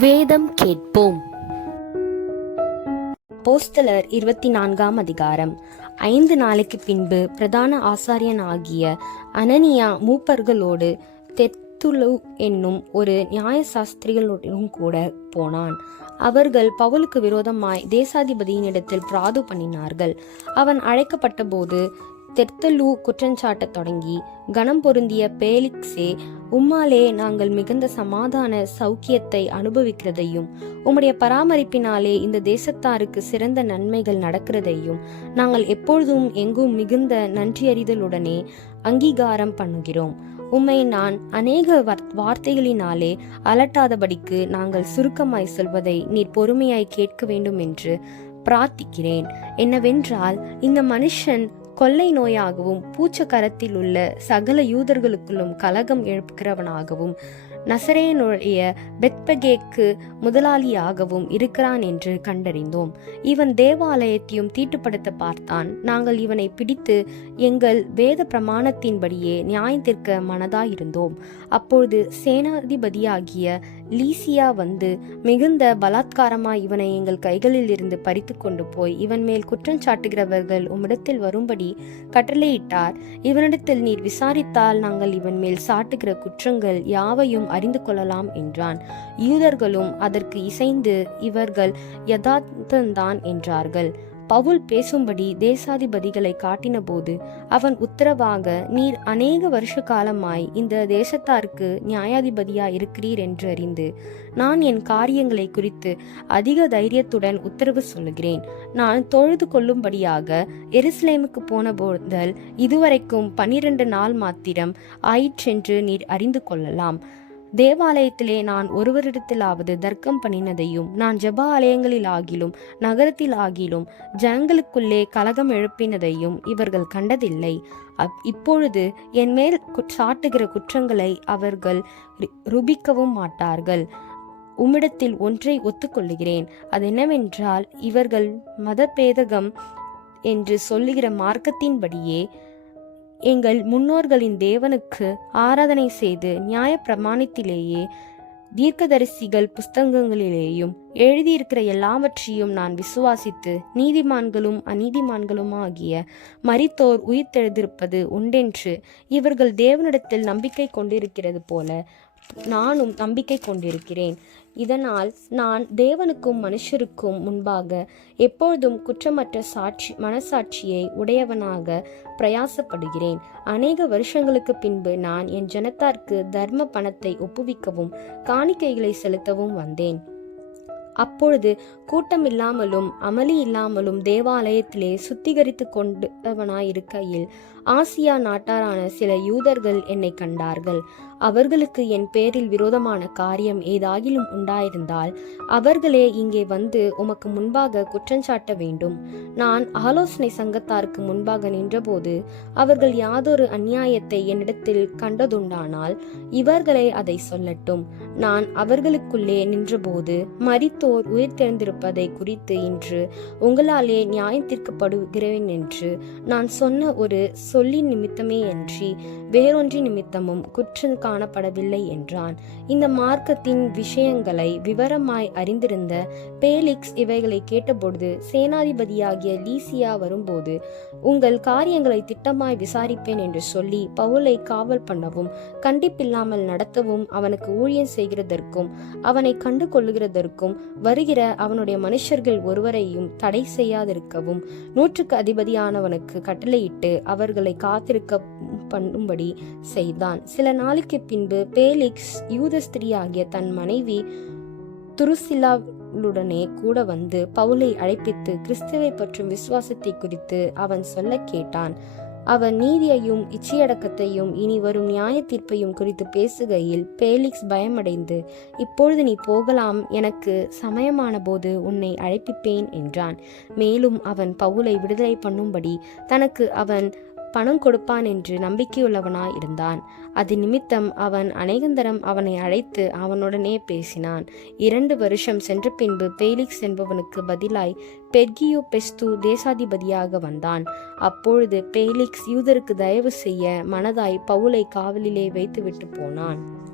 வேதம் கேட்போம். போஸ்தலர் இருபத்தி நான்காம் அதிகாரம். ஐந்து நாளைக்கு பின்பு பிரதான ஆசாரியன் ஆகிய அனனியா மூப்பர்களோடு தெத்துலு என்னும் ஒரு நியாயசாஸ்திரிகளுடன் கூட போனான். அவர்கள் பவுலுக்கு விரோதமாய் தேசாதிபதியினிடத்தில் பிராது பண்ணினார்கள். அவன் அழைக்கப்பட்ட போது தெர்த்தலு குற்றஞ்சாட்டத் தொடங்கி கனம் பொருந்திய பேலிக்ஸே உம்மாலே நாங்கள் மிகுந்த சமாதான சௌக்கியத்தை அனுபவிக்கிறதையும் உம்முடைய பராமரிப்பினாலே இந்த தேசத்தாருக்கு சிறந்த நன்மைகள் நடக்கிறதையும் நாங்கள் எப்பொழுதும் எங்கும் மிகுந்த நன்றியறிதலுடனே அங்கீகாரம் பண்ணுகிறோம். உம்மை நான் அநேக வார்த்தைகளினாலே அலட்டாதபடிக்கு நாங்கள் சுருக்கமாய் சொல்வதை நீர் பொறுமையாய் கேட்க வேண்டும் என்று பிரார்த்திக்கிறேன். என்னவென்றால் இந்த மனுஷன் கொள்ளை நோயாகவும் பூச்சக்கரத்தில் உள்ள சகல யூதர்களுக்குள்ளும் கலகம் எழுப்புகிறவனாகவும் நசரேனுடைய பெத்பகேக்கு முதலாளியாகவும் இருக்கிறான் என்று கண்டறிந்தோம். இவன் தேவாலயத்தையும் தீட்டுப்படுத்த பார்த்தான். நாங்கள் இவனை பிடித்து எங்கள் வேத பிரமாணத்தின்படியே நியாயத்திற்க மனதாயிருந்தோம். அப்பொழுது சேனாதிபதியாகிய லீசியா வந்து மிகுந்த பலாத்காரமாய் இவனை எங்கள் கைகளில் இருந்து பறித்து கொண்டு போய் இவன் மேல் குற்றம் சாட்டுகிறவர்கள் உம்மிடத்தில் வரும்படி கட்டளையிட்டார். இவனிடத்தில் நீர் விசாரித்தால் நாங்கள் இவன் மேல் சாட்டுகிற குற்றங்கள் யாவையும் அறிந்து கொள்ளலாம் என்றான். யூதர்களும் அதற்கு இசைந்து இவர்கள் யதார்த்தந்தான் என்றார்கள். பவுல் பேசும்படி தேசாதிபதிகளை காட்டினபோது அவன் உத்தரவாக நீர் அநேக வருஷ காலமாய் இந்த தேசத்தாருக்கு நியாயாதிபதியாய் இருக்கிறீர் என்று அறிந்து நான் என் காரியங்களை குறித்து அதிக தைரியத்துடன் உத்தரவு சொல்லுகிறேன். நான் தொழுது கொள்ளும்படியாக எருசலேமுக்கு போன போதல் இதுவரைக்கும் பனிரெண்டு நாள் மாத்திரம் ஆயிற்றென்று நீர் அறிந்து கொள்ளலாம். தேவாலயத்திலே நான் ஒருவரிடத்திலாவது தர்க்கம் பண்ணினதையும் நான் ஜெப ஆலயங்களில் ஆகிலும் நகரத்தில் ஆகிலும் ஜனங்களுக்குள்ளே கலகம் எழுப்பினதையும் இவர்கள் கண்டதில்லை. அப்- இப்பொழுது என் மேல் சாட்டுகிற குற்றங்களை அவர்கள் ருபிக்கவும் மாட்டார்கள். உம்மிடத்தில் ஒன்றை ஒத்துக்கொள்ளுகிறேன். அது என்னவென்றால் இவர்கள் மதபேதகம் என்று சொல்லுகிற மார்க்கத்தின்படியே எங்கள் முன்னோர்களின் தேவனுக்கு ஆராதனை செய்து நியாய பிரமாணத்திலேயே தீர்க்கதரிசிகள் புஸ்தகங்களிலேயும் எழுதியிருக்கிற எல்லாவற்றையும் நான் விசுவாசித்து நீதிமான்களும் அநீதிமான்களுமாகிய மரித்தோர் உயிர்த்தெழுதிருப்பது உண்டென்று இவர்கள் தேவனிடத்தில் நம்பிக்கை கொண்டிருக்கிறது போல நானும் நம்பிக்கை கொண்டிருக்கிறேன். இதனால் நான் தேவனுக்கும் மனுஷருக்கும் முன்பாக எப்பொழுதும் குற்றமற்ற சாட்சி மனசாட்சியை உடையவனாக பிரயாசப்படுகிறேன். அநேக வருஷங்களுக்கு பின்பு நான் என் ஜனத்தார்க்கு தர்ம பணத்தை ஒப்புவிக்கவும் காணிக்கைகளை செலுத்தவும் வந்தேன். அப்பொழுது கூட்டம் இல்லாமலும் அமளி இல்லாமலும் தேவாலயத்திலே சுத்திகரித்து கொண்டவனாயிருக்கையில் ஆசியா நாட்டாரான சில யூதர்கள் என்னை கண்டார்கள். அவர்களுக்கு என் பேரில் விரோதமான காரியம் ஏதாகிலும் உண்டாயிருந்தால் அவர்களே இங்கே வந்து உமக்கு முன்பாக குற்றஞ்சாட்ட வேண்டும். நான் ஆலோசனை சங்கத்தாருக்கு முன்பாக நின்றபோது அவர்கள் யாதொரு அநியாயத்தை என்னிடத்தில் கண்டதுண்டானால் இவர்களே அதை சொல்லட்டும். நான் அவர்களுக்குள்ளே நின்றபோது மரித்தோர் உயிர்த்தெழுந்திருப்பதை குறித்து இன்று உங்களாலே நியாயத்திற்கப்படுகிறேன் என்று நான் சொன்ன ஒரு சொல்லின் நிமித்தமே அன்றி வேறொன்றின் நிமித்தமும் குற்றம் காணப்படவில்லை என்றான். இந்த மார்க்கத்தின் விஷயங்களை விவரமாய் அறிந்திருந்த பேலிக்ஸ் இவைகளை கேட்டபொழுது சேனாதிபதியாகிய லீசியா வரும்போது உங்கள் காரியங்களை திட்டமாய் விசாரிப்பேன் என்று சொல்லி பவுலை காவல் பண்ணவும் கண்டிப்பில்லாமல் நடத்தவும் அவனுக்கு ஊழியம் செய்கிறதற்கும் அவனை கண்டு கொள்ளுகிறதற்கும் வருகிற அவனுடைய மனுஷர்கள் ஒருவரையும் தடை செய்யாதிருக்கவும் நூற்றுக்கு அதிபதியானவனுக்கு கட்டளையிட்டு அவர்களை காத்திருக்க பண்ணும்படி செய்தான். சில நாளைக்கு பின்பு பேலிக்ஸ் யூத ஸ்திரீயாகிய தன் மனைவி துருசிலாவுடனே கூட வந்து பவுலை அழைப்பித்து கிறிஸ்துவை பற்றும் விசுவாசத்தை குறித்து அவன் சொல்ல கேட்டான். அவன் நீதியையும் இச்சையடக்கத்தையும் இனி வரும் நியாய தீர்ப்பையும் குறித்து பேசுகையில் பேலிக்ஸ் பயமடைந்து இப்பொழுது நீ போகலாம் எனக்கு சமயமான போது உன்னை அழைப்பிப்பேன் என்றான். மேலும் அவன் பவுலை விடுதலை பண்ணும்படி தனக்கு அவன் பணம் கொடுப்பான் என்று நம்பிக்கையுள்ளவனாய் இருந்தான். அது நிமித்தம் அவன் அநேகந்தரம் அவனை அழைத்து அவனுடனே பேசினான். இரண்டு வருஷம் சென்ற பின்பு பேலிக்ஸ் என்பவனுக்கு பதிலாய் பெர்கியோ பெஸ்து தேசாதிபதியாக வந்தான். அப்பொழுது பேலிக்ஸ் யூதருக்கு தயவு செய்ய மனதாய் பவுலை காவலிலே வைத்துவிட்டு போனான்.